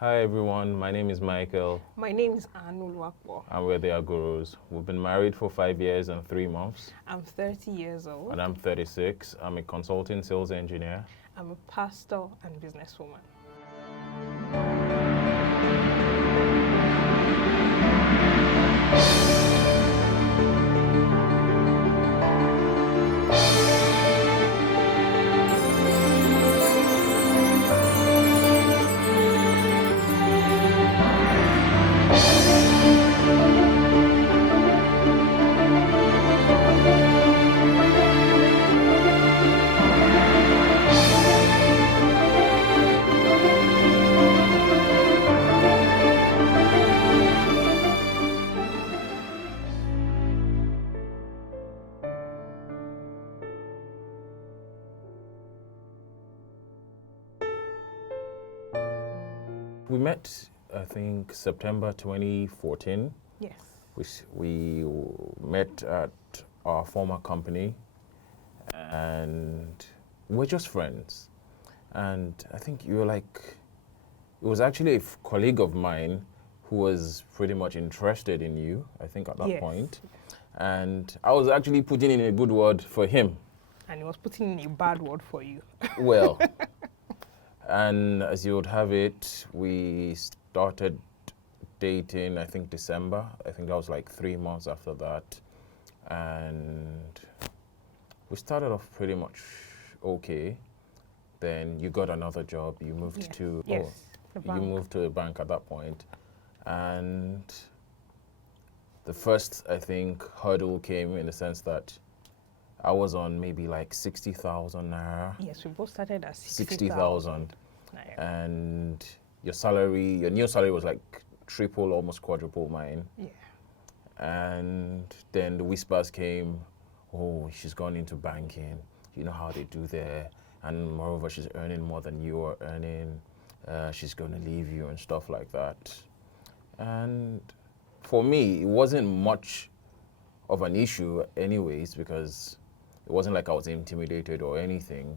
Hi everyone, my name is Michael My name is Anu. and we're the Agoros. We've been married for 5 years and 3 months I'm 30 years old. and I'm 36. I'm a consulting sales engineer. I'm a pastor and businesswoman. We met, I think, September 2014. Yes. We met at our former company and we're just friends. And I think you were like, it was actually a colleague of mine who was pretty much interested in you, I think, at that Yes. point. And I was actually putting in a good word for him. And he was putting in a bad word for you. Well, and as you would have it, we started dating, I think, December. I think that was like 3 months after that. And we started off pretty much okay. Then you got another job. You moved Yes. to Yes. The you bank. moved to a bank at that point. And the first, I think, hurdle came in the sense that I was on maybe like 60,000 naira. Yes, we both started at 60,000. 60,000. And your new salary was like triple, almost quadruple mine. Yeah. And then the whispers came, oh, she's gone into banking. You know how they do there. And moreover, she's earning more than you are earning. She's going to leave you and stuff like that. And for me, it wasn't much of an issue anyways, because it wasn't like I was intimidated or anything.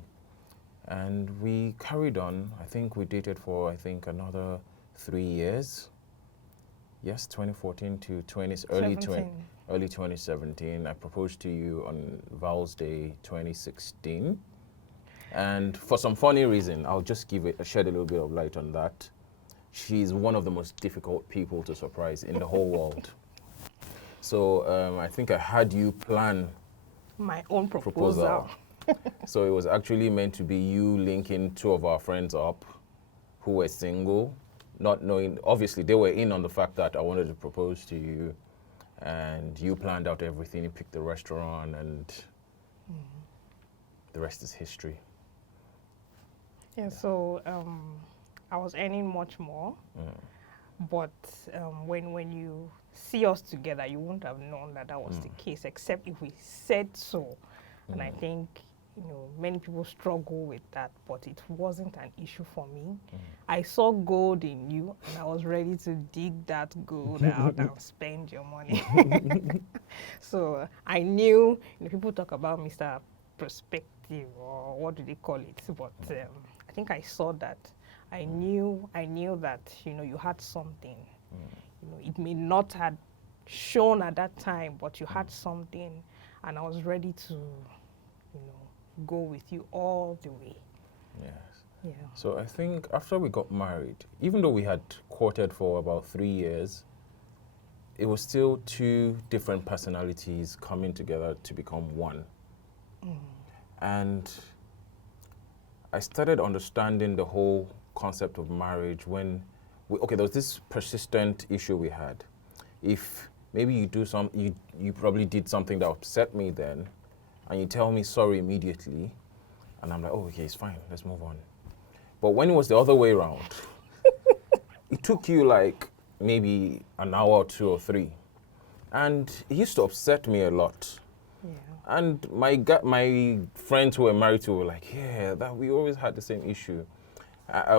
And we carried on. I think we dated for, another 3 years. Yes, 2014 to early 2017. I proposed to you on Val's Day 2016. And for some funny reason, I'll just shed a little bit of light on that. She's one of the most difficult people to surprise in the whole world. So I think I had you plan My own proposal. So it was actually meant to be you linking two of our friends up who were single, not knowing, obviously they were in on the fact that I wanted to propose to you, and you planned out everything, you picked the restaurant, and the rest is history. Yeah, so I was earning much more. But when you see us together, you wouldn't have known that that was the case, except if we said so. And I think, many people struggle with that, but it wasn't an issue for me. I saw gold in you, and I was ready to dig that gold out and spend your money. So I knew, people talk about Mr. Perspective, or what do they call it, but I think I saw that. I knew that, you had something. It may not have shown at that time, but you had something, and I was ready to, go with you all the way. Yes. Yeah. So I think after we got married, even though we had courted for about 3 years, it was still two different personalities coming together to become one. And I started understanding the whole concept of marriage when there was this persistent issue we had. If maybe you probably did something that upset me then, and you tell me sorry immediately, and I'm like, oh, okay, it's fine, let's move on. But when it was the other way around, it took you like maybe an hour or 2 or 3. And it used to upset me a lot. Yeah. And my friends who were married to were like, yeah, that we always had the same issue.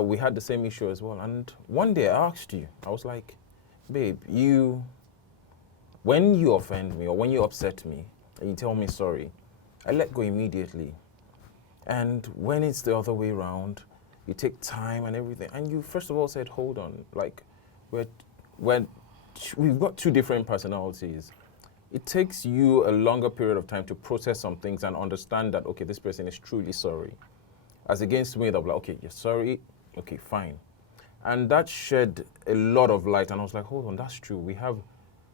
We had the same issue as well. And one day I asked you, I was like, babe, when you offend me or when you upset me and you tell me sorry, I let go immediately. And when it's the other way around, you take time and everything. And you first of all said, hold on, like we're we've got two different personalities. It takes you a longer period of time to process some things and understand that, okay, this person is truly sorry. As against me, they'll be like, okay, you're sorry, okay, fine. And that shed a lot of light. And I was like, hold on, that's true.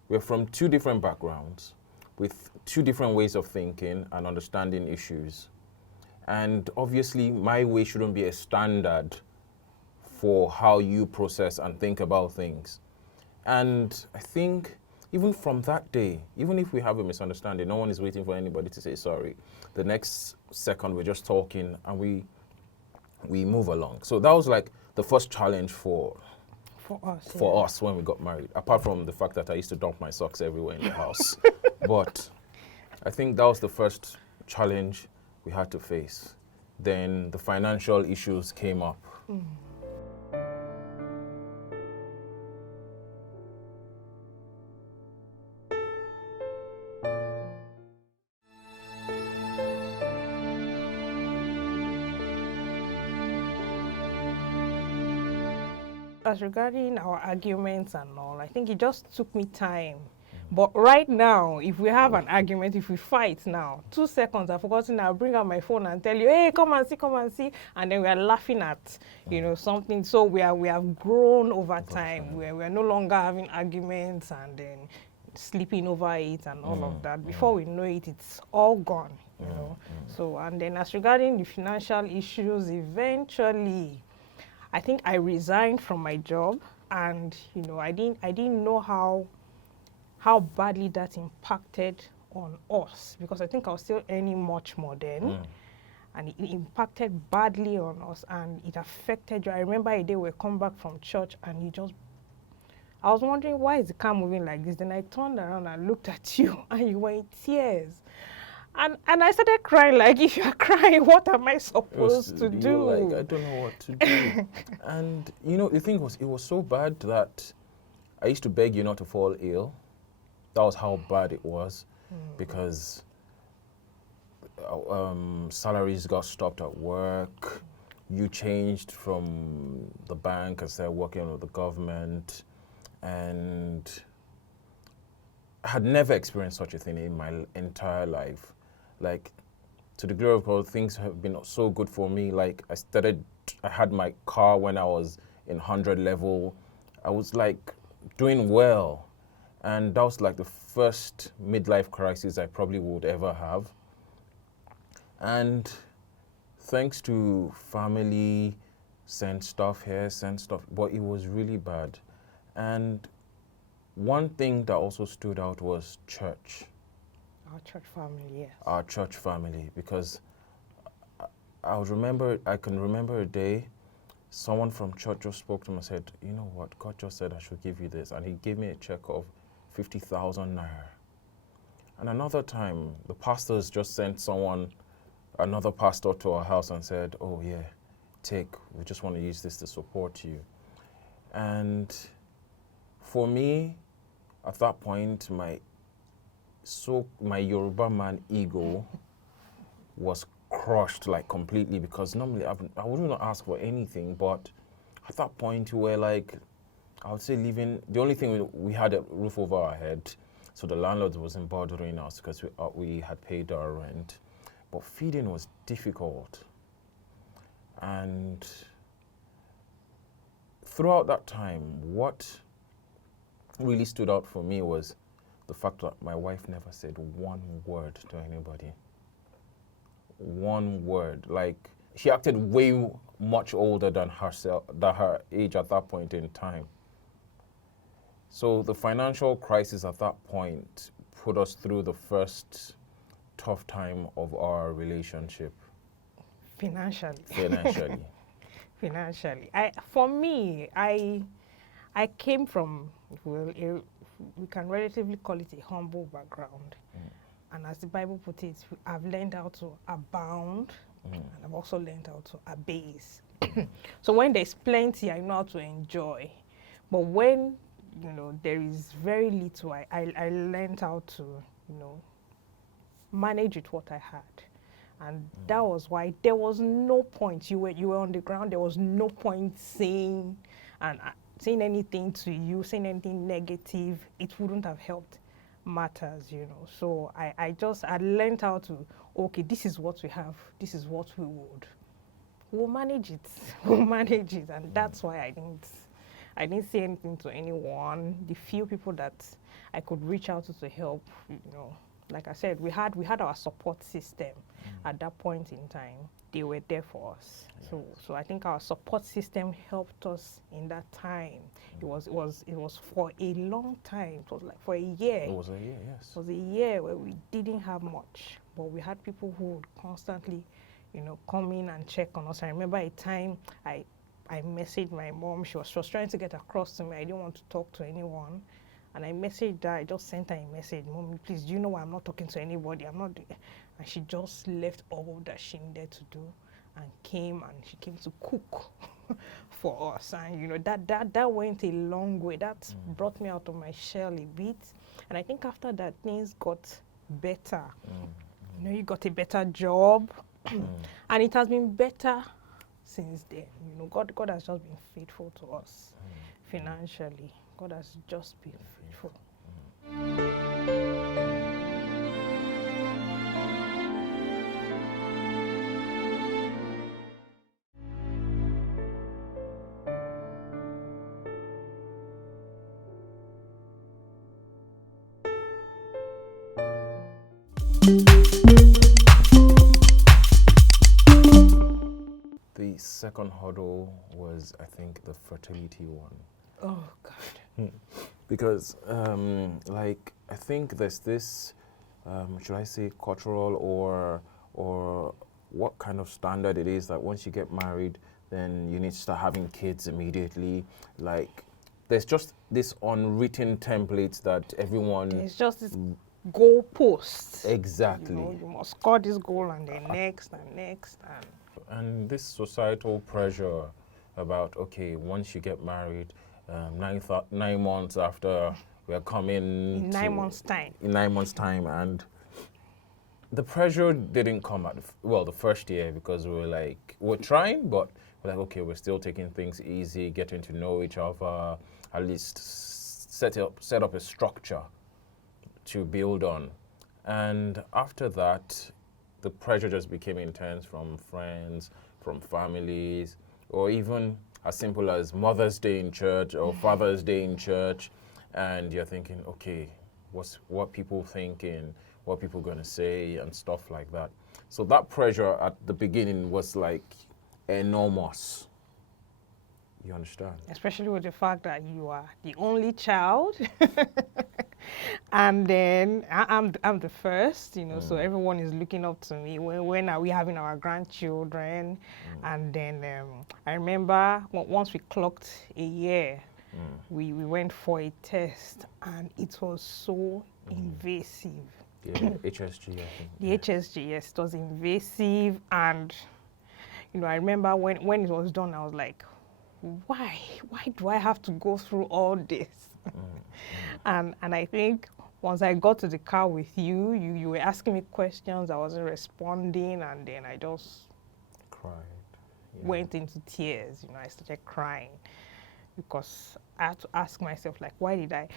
We're from two different backgrounds with two different ways of thinking and understanding issues. And obviously, my way shouldn't be a standard for how you process and think about things. And I think even from that day, even if we have a misunderstanding, no one is waiting for anybody to say sorry. The next second, we're just talking and we move along. So that was like the first challenge for us when we got married, apart from the fact that I used to dump my socks everywhere in the house. But I think that was the first challenge we had to face. Then the financial issues came up. As regarding our arguments and all, I think it just took me time. But right now, if we have an argument, if we fight now, 2 seconds, I've forgotten, I'll bring out my phone and tell you, hey, come and see. And then we are laughing at, something. So we have grown over time. We're no longer having arguments and then sleeping over it and all of that. Before we know it, it's all gone, you know. So, and then as regarding the financial issues, eventually, I think I resigned from my job, and I didn't know how badly that impacted on us, because I think I was still earning much more then, and it impacted badly on us, and it affected you. I remember a day we come back from church, and I was wondering, why is the car moving like this? Then I turned around and looked at you, and you were in tears. And I started crying, like, if you're crying, what am I supposed to do? Like, I don't know what to do. And, the thing was, it was so bad that I used to beg you not to fall ill. That was how bad it was, because salaries got stopped at work. You changed from the bank and started working with the government. And I had never experienced such a thing in my entire life. Like, to the glory of God, things have been so good for me. Like, I had my car when I was in 100 level. I was like doing well. And that was like the first midlife crisis I probably would ever have. And thanks to family, send stuff here, send stuff, but it was really bad. And one thing that also stood out was church. Our church family, yes. Our church family, because I can remember a day, someone from church just spoke to me and said, you know what, God just said I should give you this. And he gave me a check of 50,000 naira. And another time, the pastors just sent another pastor to our house and said, oh yeah, we just want to use this to support you. And for me, at that point, my Yoruba man ego was crushed like completely, because normally I wouldn't ask for anything, but at that point we were like, I would say living, the only thing we had a roof over our head, so the landlord wasn't bothering us because we had paid our rent, but feeding was difficult. And throughout that time, what really stood out for me was the fact that my wife never said one word to anybody. One word. Like, she acted way much older than her age at that point in time. So the financial crisis at that point put us through the first tough time of our relationship. Financially. Financially. For me, I came from, we can relatively call it a humble background. And as the Bible puts it, I've learned how to abound, and I've also learned how to abase. So when there's plenty, I know how to enjoy. But when, there is very little, I learned how to, manage with what I had. And that was why there was no point. You were on the ground. There was no point saying saying anything to you, saying anything negative. It wouldn't have helped matters, you know. So I learned how to, okay, this is what we have. This is what we'll manage it. We'll manage it. And that's why I didn't say anything to anyone. The few people that I could reach out to help, you know, like I said, we had our support system at that point in time. They were there for us. Yes. So I think our support system helped us in that time. It was for a long time. It was like for a year. It was a year, yes. It was a year where we didn't have much, but we had people who would constantly, you know, come in and check on us. I remember a time I messaged my mom. She was trying to get across to me. I didn't want to talk to anyone. And I messaged her. I just sent her a message. Mommy, please, do you know why I'm not talking to anybody? I'm not. And she just left all that she needed to do and she came to cook for us. And, you know, that went a long way. That brought me out of my shell a bit. And I think after that, things got better. You know, you got a better job. And it has been better since then. You know, God has just been faithful to us financially. God has just been faithful. The second hurdle was, I think, the fertility one. Oh, God. Because, like, I think there's this, should I say, cultural or what kind of standard it is that once you get married, then you need to start having kids immediately. Like, there's just this unwritten template that everyone... There's just this goalpost. Exactly. You know, you must score this goal and then next and next. And this societal pressure about, okay, once you get married, 9 months after we're coming In 9 months' time. In 9 months' time, and the pressure didn't come at the first year, because we're trying, but we're like, okay, we're still taking things easy, getting to know each other, at least set up a structure to build on. And after that, the pressure just became intense from friends, from families, or even as simple as Mother's Day in church or Father's Day in church. And you're thinking, okay, what people thinking, what people gonna say, and stuff like that. So that pressure at the beginning was like enormous. You understand? Especially with the fact that you are the only child. And then I'm the first, you know, so everyone is looking up to me. When are we having our grandchildren? And then I remember once we clocked a year, we went for a test, and it was so invasive. Yeah, HSG, I think. The HSG, yes, it was invasive. And, you know, I remember when it was done, I was like, why do I have to go through all this? And I think once I got to the car with you were asking me questions, I wasn't responding, and then I just Cried. Yeah. went into tears. You know, I started crying because I had to ask myself, like, why did I?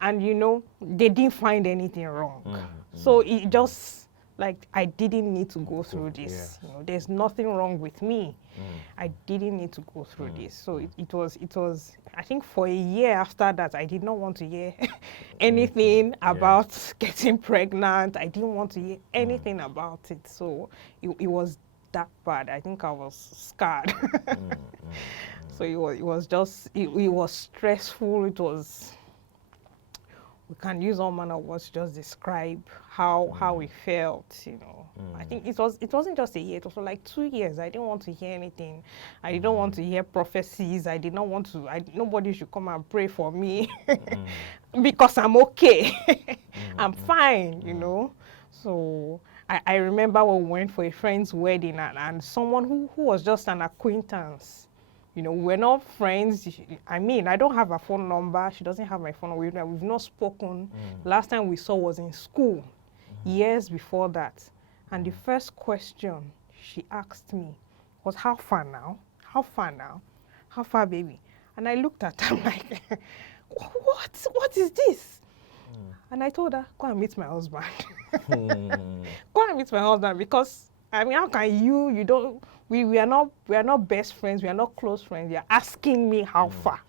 And you know, they didn't find anything wrong. So it just, like, I didn't need to go through this. Yes. You know, there's nothing wrong with me. I didn't need to go through this. So it was, I think for a year after that, I did not want to hear anything about getting pregnant. I didn't want to hear anything about it. So it was that bad. I think I was scarred. So it was just, it was stressful. It was, we can use all manner of words to just describe how we felt, you know. I think it wasn't just a year, it was for like 2 years. I didn't want to hear anything. I didn't want to hear prophecies. I did not want to, nobody should come and pray for me because I'm okay. I'm fine, you know. So I remember when we went for a friend's wedding, and someone who was just an acquaintance. You know, we're not friends. I mean, I don't have her phone number. She doesn't have my phone number. We've not spoken. Last time we saw was in school, years before that. And the first question she asked me was, how far now? How far now? How far, baby? And I looked at her like, what? What is this? And I told her, go and meet my husband. Go and meet my husband, because I mean, how can you don't, we are not best friends, we are not close friends. You're asking me how far.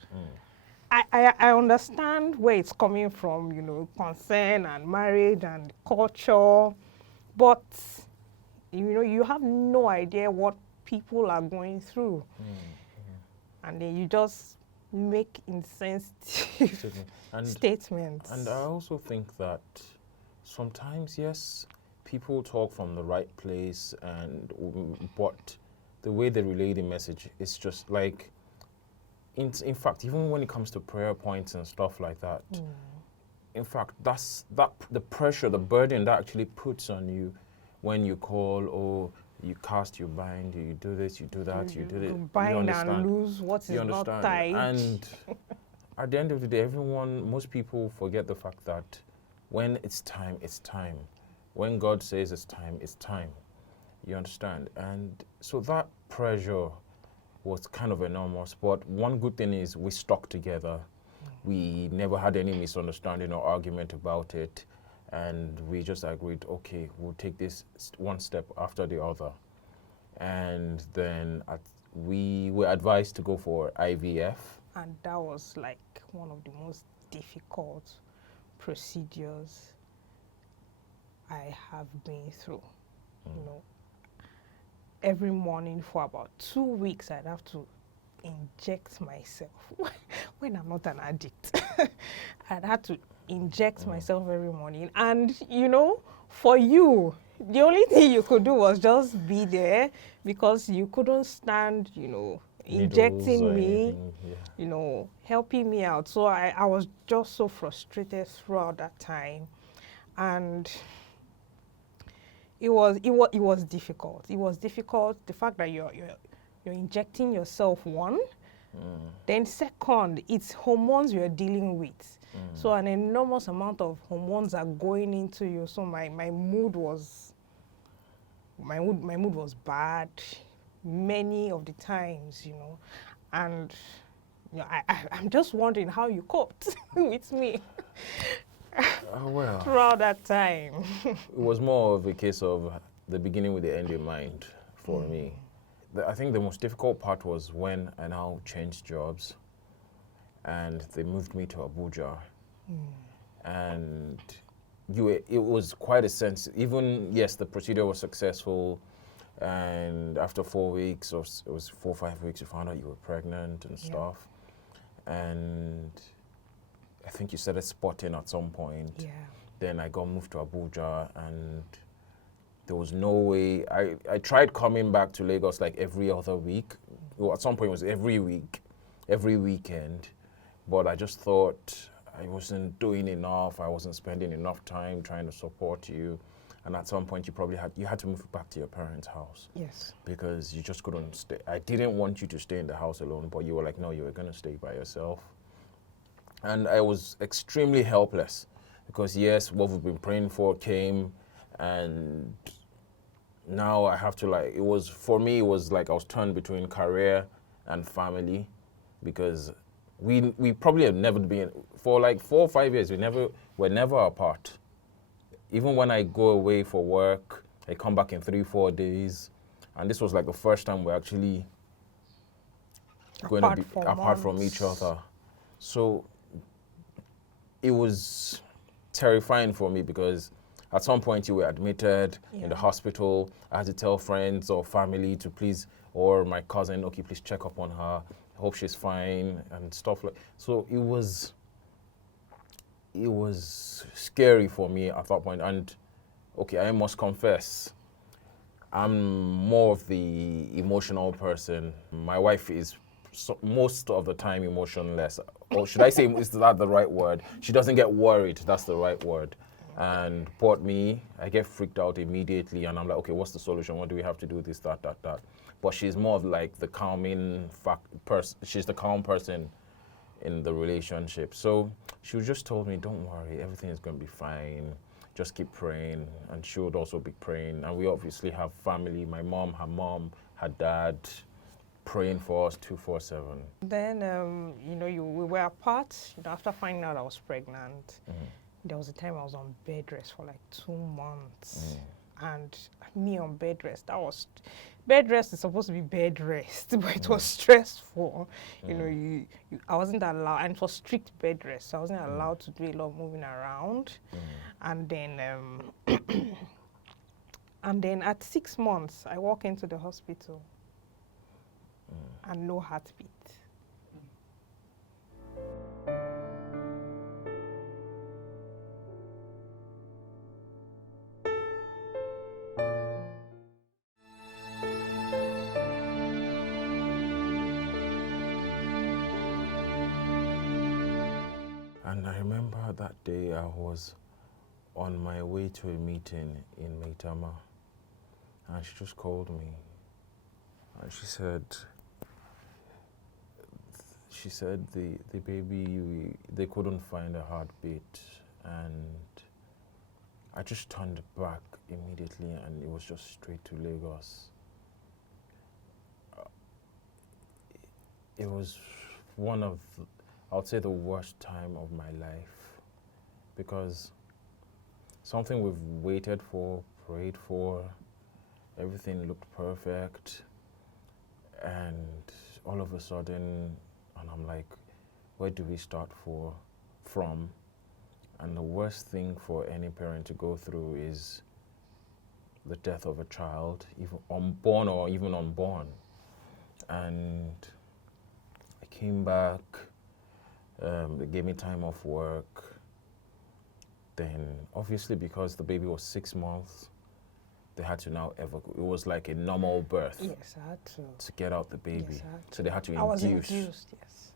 I understand where it's coming from, you know, concern and marriage and culture, but you know, you have no idea what people are going through. And then you just make insensitive statements. And I also think that sometimes, yes, people talk from the right place, but the way they relay the message is just like, in fact, even when it comes to prayer points and stuff like that, in fact, the pressure, the burden that actually puts on you when you call, or you cast, you bind, you do this, you do that, you do this. You bind and lose what is not tied. And at the end of the day, most people forget the fact that when it's time, it's time. When God says it's time, it's time. You understand? And so that pressure was kind of enormous. But one good thing is we stuck together. We never had any misunderstanding or argument about it. And we just agreed, okay, we'll take this one step after the other. And then we were advised to go for IVF. And that was like one of the most difficult procedures I have been through. You know, every morning for about 2 weeks, I'd have to inject myself when I'm not an addict. I'd have to inject myself every morning. And, you know, for you, the only thing you could do was just be there, because you couldn't stand, you know, injecting me, you know, helping me out. So I was just so frustrated throughout that time. And it was difficult. It was difficult. The fact that you're injecting yourself, one. Then second, it's hormones you're dealing with. So an enormous amount of hormones are going into you. So my mood was bad many of the times, you know. And you know, I'm just wondering how you coped with me. Well, throughout that time. It was more of a case of the beginning with the end in mind for me. I think the most difficult part was when I now changed jobs and they moved me to Abuja. And it was quite a sense, even, yes, the procedure was successful, and after 4 weeks, or it was 4 or 5 weeks, you found out you were pregnant and stuff. And I think you started spotting at some point. Yeah. Then I got moved to Abuja, and there was no way. I tried coming back to Lagos like every other week. Well, at some point it was every week, every weekend. But I just thought I wasn't doing enough. I wasn't spending enough time trying to support you. And at some point you had to move back to your parents' house. Yes. Because you just couldn't stay. I didn't want you to stay in the house alone, but you were like, no, you were gonna stay by yourself. And I was extremely helpless, because yes, what we've been praying for came, and now I have to, like, for me, it was like I was torn between career and family, because we probably have never been, for like 4 or 5 years, we're never apart. Even when I go away for work, I come back in 3-4 days, and this was like the first time we're actually going to be apart from each other. So it was terrifying for me, because at some point you were admitted in the hospital. I had to tell friends or family to please, or my cousin, okay, please check up on her. Hope she's fine and stuff like. So it was scary for me at that point. And okay, I must confess, I'm more of the emotional person. My wife is most of the time emotionless. Or should I say, is that the right word? She doesn't get worried, that's the right word. And I get freaked out immediately, and I'm like, okay, what's the solution? What do we have to do? This, that. But she's more of like the calming person. She's the calm person in the relationship. So she just told me, don't worry, everything is going to be fine. just keep praying, and she would also be praying. And we obviously have family, my mom, her dad, praying for us 24/7. Then, we were apart. After finding out I was pregnant, there was a time I was on bed rest for like 2 months. And me on bed rest, bed rest is supposed to be bed rest, but it was stressful. I wasn't allowed, and it was strict bed rest, so I wasn't allowed to do a lot of moving around. And then, at 6 months, I walk into the hospital and no heartbeat. And I remember that day I was on my way to a meeting in Maitama, and she just called me, and she said the baby, they couldn't find a heartbeat, and I just turned back immediately, and it was just straight to Lagos. It was one of, I would say, the worst time of my life, because something we've waited for, prayed for, everything looked perfect, and all of a sudden, and I'm like, where do we start from? And the worst thing for any parent to go through is the death of a child, even unborn or even unborn. And I came back, they gave me time off work. Then, obviously, because the baby was 6 months, they had to now evacuate. It was like a normal birth. Yes, I had to get out the baby. Yes, I had so they had to induce. I was induced, yes.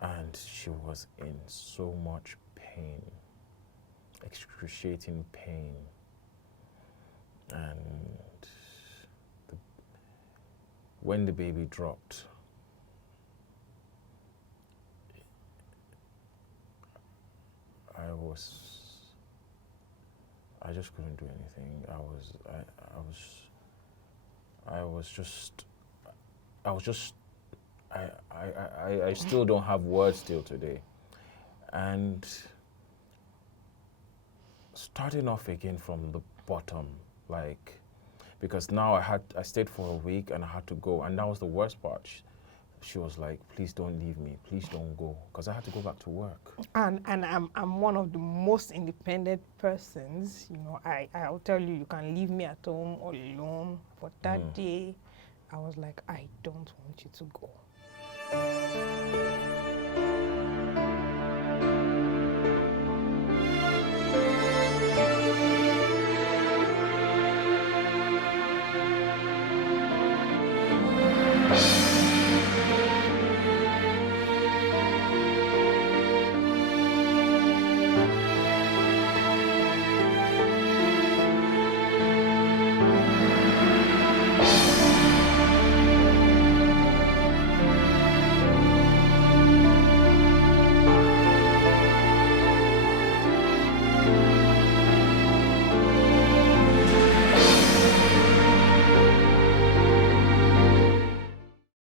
And she was in so much pain, excruciating pain. And when the baby dropped, I just couldn't do anything. I still don't have words till today. And starting off again from the bottom, like, because now I stayed for a week and I had to go, and that was the worst part. She was like, please don't leave me, please don't go, because I had to go back to work. And I'm one of the most independent persons. I'll tell you, you can leave me at home all alone. But that day, I was like, I don't want you to go.